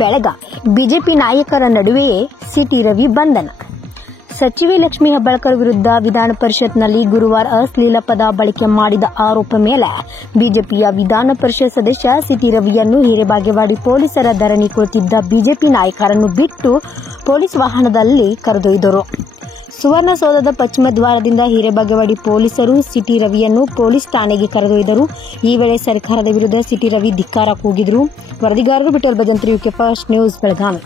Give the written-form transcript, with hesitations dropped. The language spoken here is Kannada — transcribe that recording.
ಬೆಳಗಾವಿ ಬಿಜೆಪಿ ನಾಯಕರ ನಡುವೆಯೇ ಸಿಟಿ ರವಿ ಬಂಧನ. ಸಚಿವೆ ಲಕ್ಷ್ಮೀ ಹೆಬ್ಬಾಳ್ಕರ್ ವಿರುದ್ಧ ವಿಧಾನ ಪರಿಷತ್ನಲ್ಲಿ ಗುರುವಾರ ಅಶ್ಲೀಲ ಪದ ಬಳಕೆ ಮಾಡಿದ ಆರೋಪ ಮೇಲೆ ಬಿಜೆಪಿಯ ವಿಧಾನ ಪರಿಷತ್ ಸದಸ್ಯ ಸಿಟಿ ರವಿಯನ್ನು ಹಿರೇಬಾಗೇವಾಡಿ ಪೊಲೀಸರ ಧರಣಿ ಕುಳಿತಿದ್ದ ಬಿಜೆಪಿ ನಾಯಕರನ್ನು ಬಿಟ್ಟು ಪೊಲೀಸ್ ವಾಹನದಲ್ಲಿ ಕರೆದೊಯ್ದರು. ಸುವರ್ಣಸೌಧದ ಪಶ್ಚಿಮ ದ್ವಾರದಿಂದ ಹಿರೇಬಾಗೇವಾಡಿ ಪೊಲೀಸರು ಸಿಟಿ ರವಿಯನ್ನು ಪೊಲೀಸ್ ಠಾಣೆಗೆ ಕರೆದೊಯ್ದರು. ಈ ವೇಳೆ ಸರ್ಕಾರದ ವಿರುದ್ಧ ಸಿಟಿ ರವಿ ಧಿಕ್ಕಾರ ಕೂಗಿದರು. ವರದಿಗಾರರು Bittal Bhajantri, UK first news, Belagavi.